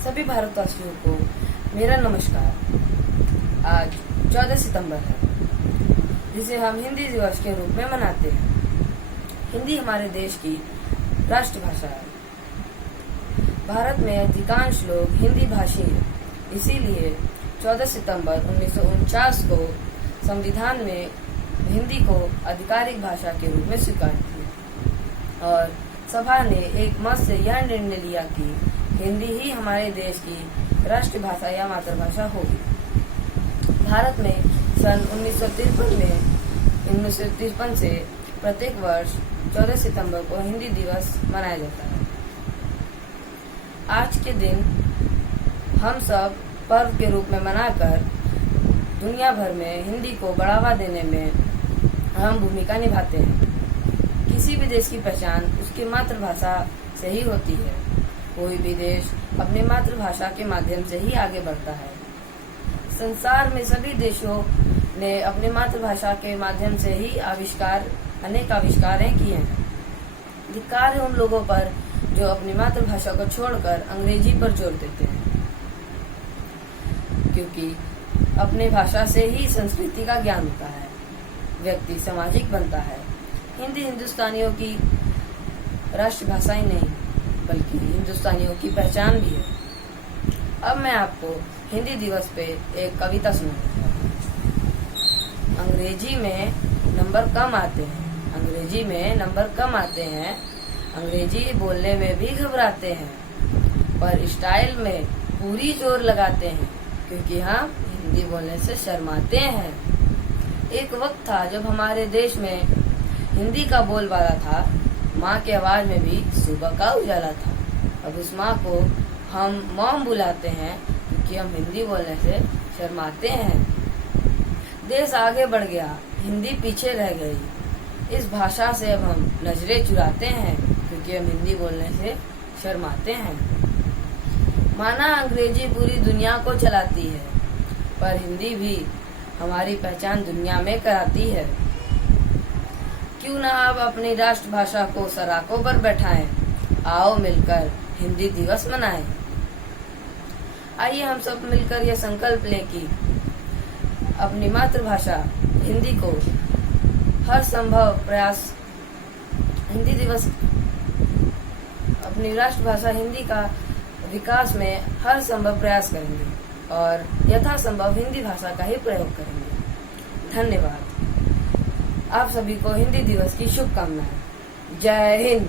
सभी भारतवासियों को मेरा नमस्कार। आज 14 सितंबर है, जिसे हम हिंदी दिवस के रूप में मनाते हैं। हिंदी हमारे देश की राष्ट्रभाषा है। भारत में अधिकांश लोग हिंदी भाषी हैं, इसीलिए 14 सितंबर 1949 को संविधान में हिंदी को आधिकारिक भाषा के रूप में स्वीकार किया और सभा ने एक मत से यह निर्णय लिया कि हिंदी ही हमारे देश की राष्ट्रभाषा या मातृभाषा होगी। भारत में सन 1953 से प्रत्येक वर्ष 14 सितंबर को हिंदी दिवस मनाया जाता है। आज के दिन हम सब पर्व के रूप में मनाकर दुनिया भर में हिंदी को बढ़ावा देने में अहम भूमिका निभाते हैं। किसी भी देश की पहचान उसकी मातृभाषा से ही होती है। कोई भी देश अपनी मातृभाषा के माध्यम से ही आगे बढ़ता है। संसार में सभी देशों ने अपनी मातृभाषा के माध्यम से ही अनेक आविष्कारें किए हैं। धिक्कार है उन लोगों पर जो अपनी मातृभाषा को छोड़कर अंग्रेजी पर जोर देते हैं, क्योंकि अपनी भाषा से ही संस्कृति का ज्ञान होता है, व्यक्ति सामाजिक बनता है। हिंदी हिंदुस्तानियों की राष्ट्रभाषा ही नहीं, बल्कि हिंदुस्तानियों की पहचान भी है। अब मैं आपको हिंदी दिवस पे एक कविता सुनाऊंगा। अंग्रेजी में नंबर कम आते हैं, अंग्रेजी में नंबर कम आते हैं, अंग्रेजी बोलने में भी घबराते हैं, पर स्टाइल में पूरी जोर लगाते हैं, क्योंकि हम हिंदी बोलने से शर्माते हैं। एक वक्त था जब हमारे देश में हिंदी का बोलबाला था, माँ की आवाज में भी सुबह का उजाला था। अब उस माँ को हम मॉम बुलाते हैं, क्योंकि हम हिंदी बोलने से शर्माते हैं। देश आगे बढ़ गया, हिंदी पीछे रह गई। इस भाषा से अब हम नजरें चुराते हैं, क्योंकि हम हिंदी बोलने से शर्माते हैं। माना अंग्रेजी पूरी दुनिया को चलाती है, पर हिंदी भी हमारी पहचान दुनिया में कराती है। क्यों ना अब अपनी राष्ट्रभाषा को सराखों पर बैठाएं, आओ मिलकर हिंदी दिवस मनाएं। आइए हम सब मिलकर यह संकल्प लें कि अपनी मातृभाषा हिंदी को हर संभव प्रयास, हिंदी दिवस अपनी राष्ट्रभाषा हिंदी का विकास में हर संभव प्रयास करेंगे और यथासंभव हिंदी भाषा का ही प्रयोग करेंगे। धन्यवाद। आप सभी को हिंदी दिवस की शुभकामनाएं। जय हिंद।